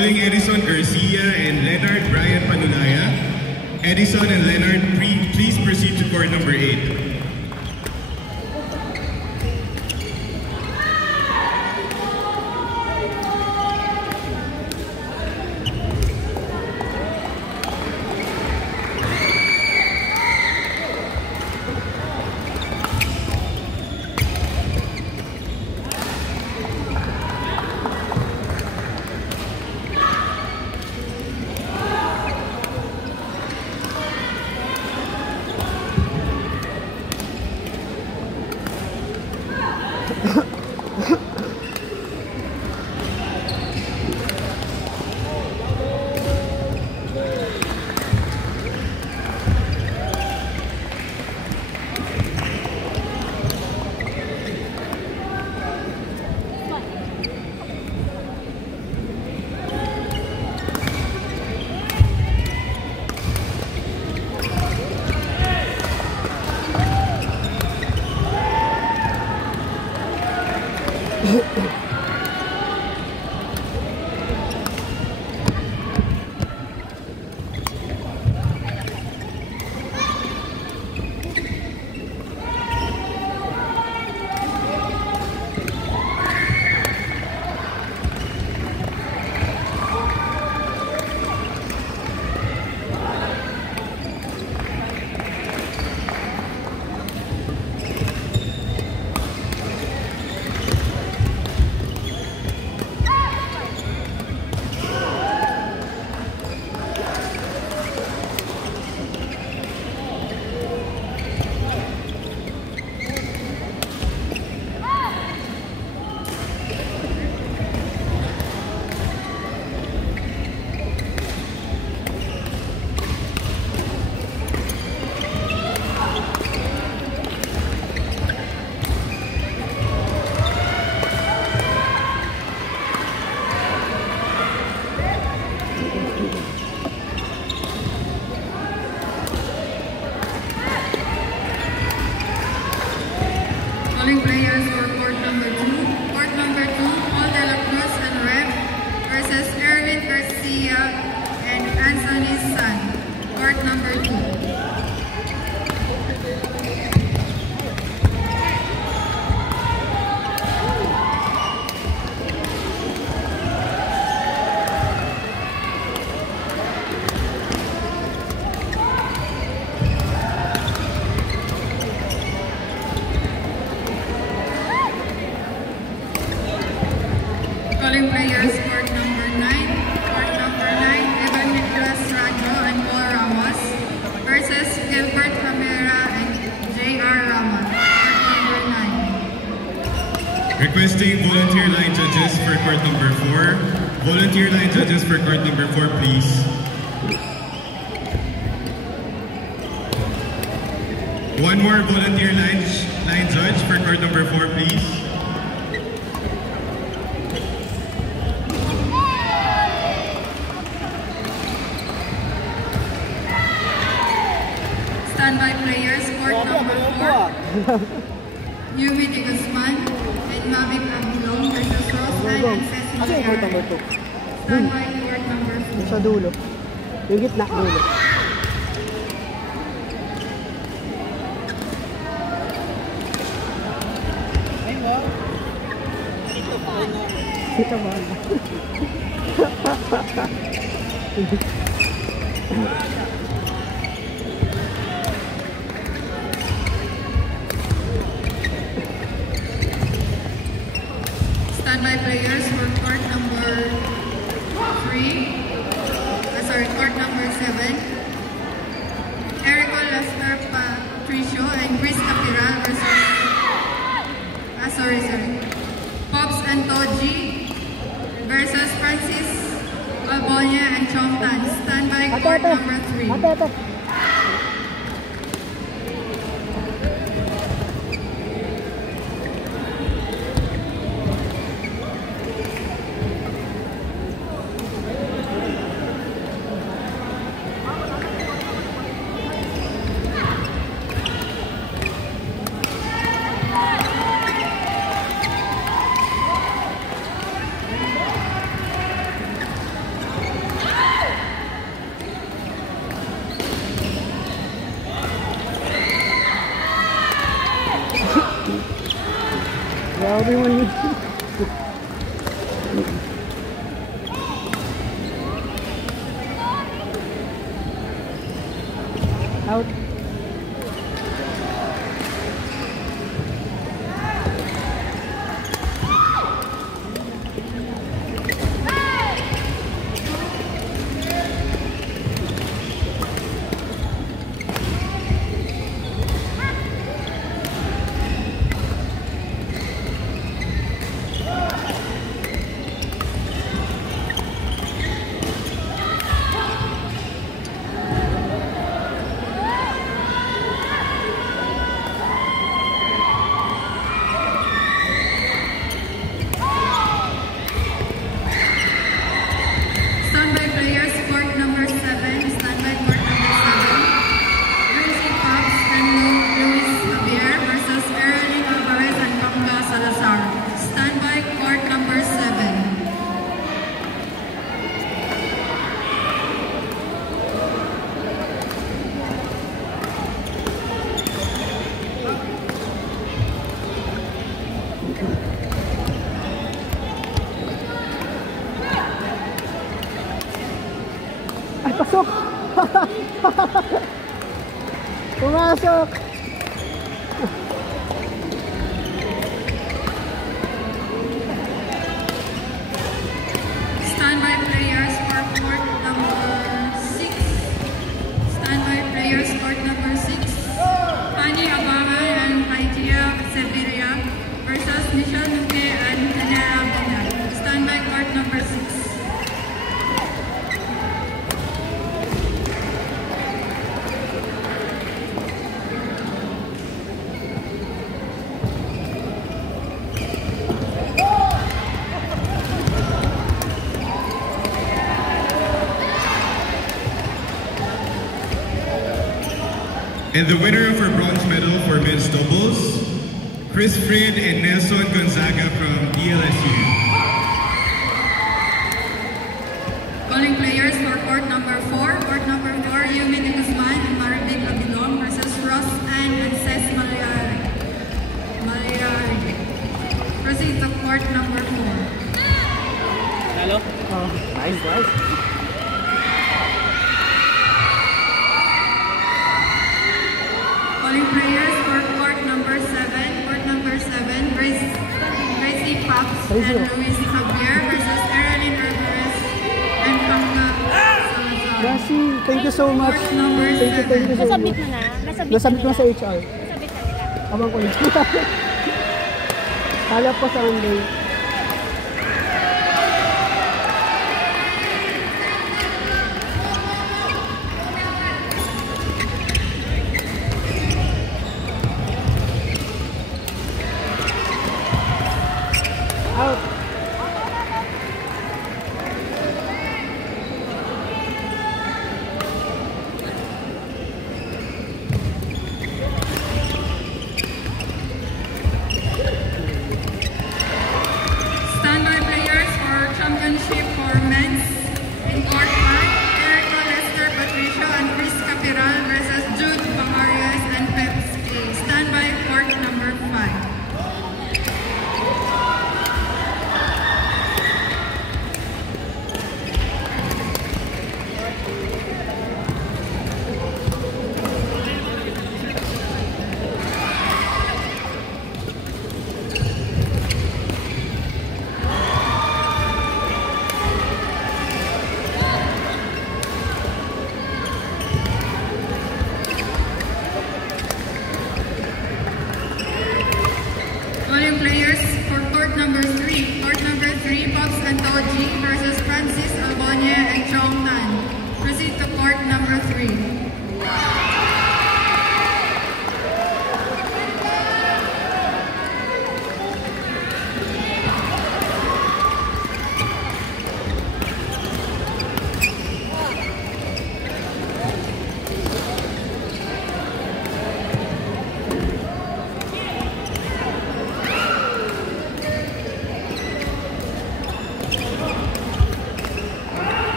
Calling Edison Garcia and Leonard Brian Panulaya. Edison and Leonard, please proceed to court number 8. Calling players for court number 2. Court number 2, Paul De La Cruz and Rep versus Erwin Garcia and Anthony San. Court number 2. Calling players court number 9. Court number 9, Evan Nicolas Rajo and Paul Ramos versus Gilbert Camera and J.R. Rama. Court number 9. Requesting volunteer line judges for court number 4. Volunteer line judges for court number 4, please. One more volunteer line judge for court number 4, please. Standby players, court number 4. Yumi De Guzman and Mavik Abulong versus Roseanne and Cecily. Ano yung court number 2? Standby court number 4. Sa dulo. Yung gitna, dulo. Ito ba? Standby players for court number 3. Court number 7. Erico Lester Patricio and Chris Capiral versus Pops and Toji versus Francis Albonia and Chong Tan. Standby court number 3. Grabe mo yun. Out. Standby players, court number 7. Standby court number 7. Gracie Pops and Luis Javier versus Erling Alvarez and Panga Salazar. Standby court number 7. Ay, pasok! Pumasok! Standby players for court number 6. Standby players court number 6. Fanny Abanga and Haitia Sevilla versus Michelle Duque and Canera Bonat. Standby court number 6. And the winner of our bronze medal for men's doubles, Chris Fried and Nelson Gonzaga from DLSU. Calling players for court number 4. Court number 4, Yumi de Guzman and Maribel Abilong versus Ross Ann and Cez Malayari. Proceed to court number 4. Hello? Oh, nice. Calling players for court number 7. Court number 7, Gracie Pops and Luis Javier versus Erling Alvarez and Panga Salazar. Gracie, thank you so much. Court number Thank you 7. so Nasabit much. mo na. Nasabit mo sa HR. Nasabit na nila. Abang ko yun. Kala po sa Monday. Out. Standby players for championship for men's in court 5, Erica Lester Patricio and Chris Capiral versus Jude Bangarias and Peps A. Standby court number 5. Calling players for court number 3. Court number 3, Pops and Toji versus Francis Albonia and Chong Tan. Proceed to court number 3.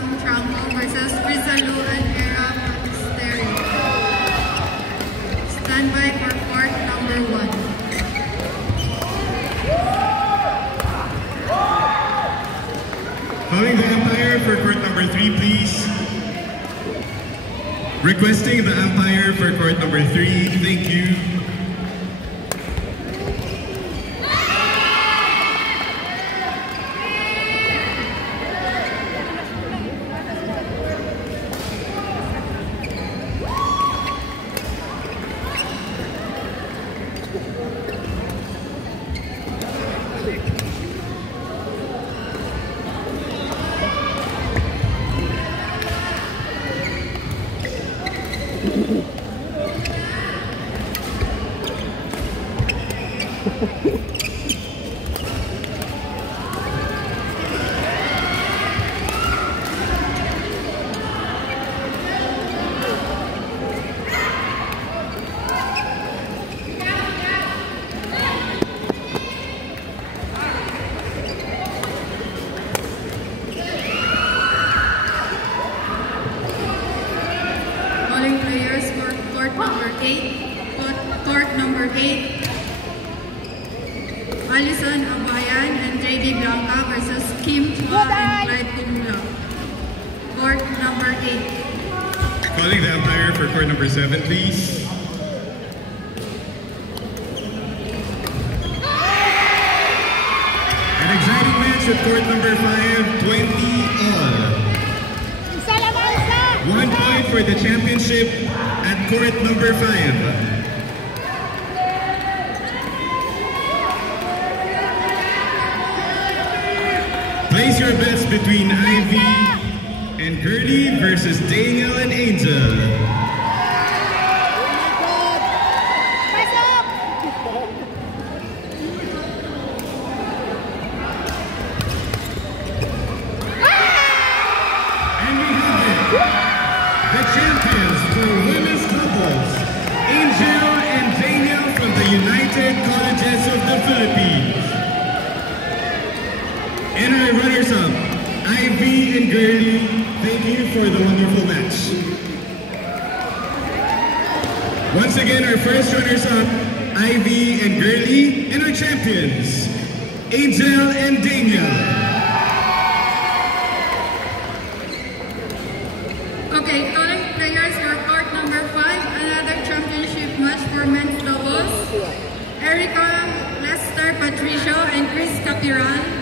Sam Trango versus Rizalo and Era Monasterio. Stand by for court number 1. Calling the umpire for court number 3, please. Requesting the umpire for court number 3. Thank you. Calling players for court number 8. Court number 8. Alison Abayan and JD Blanca versus Kim Chua and Clyde Tumula. Court number 8. Calling the umpire for court number 7, please. An exciting match at court number 5, 20 all. 1 point for the championship at court number 5. Place your bets between Ivy and Gertie versus Daniel and Angel. And we have it. The champions for women's doubles, Angel and Daniel from the United Colleges of the Philippines. And our runners-up, Ivy and Gertie, thank you for the wonderful match. Once again, our first runners-up, Ivy and Gertie, and our champions, Angel and Daniel. Okay, calling players for court number 5, another championship match for men's doubles. Erica, Lester Patricio, and Chris Capiran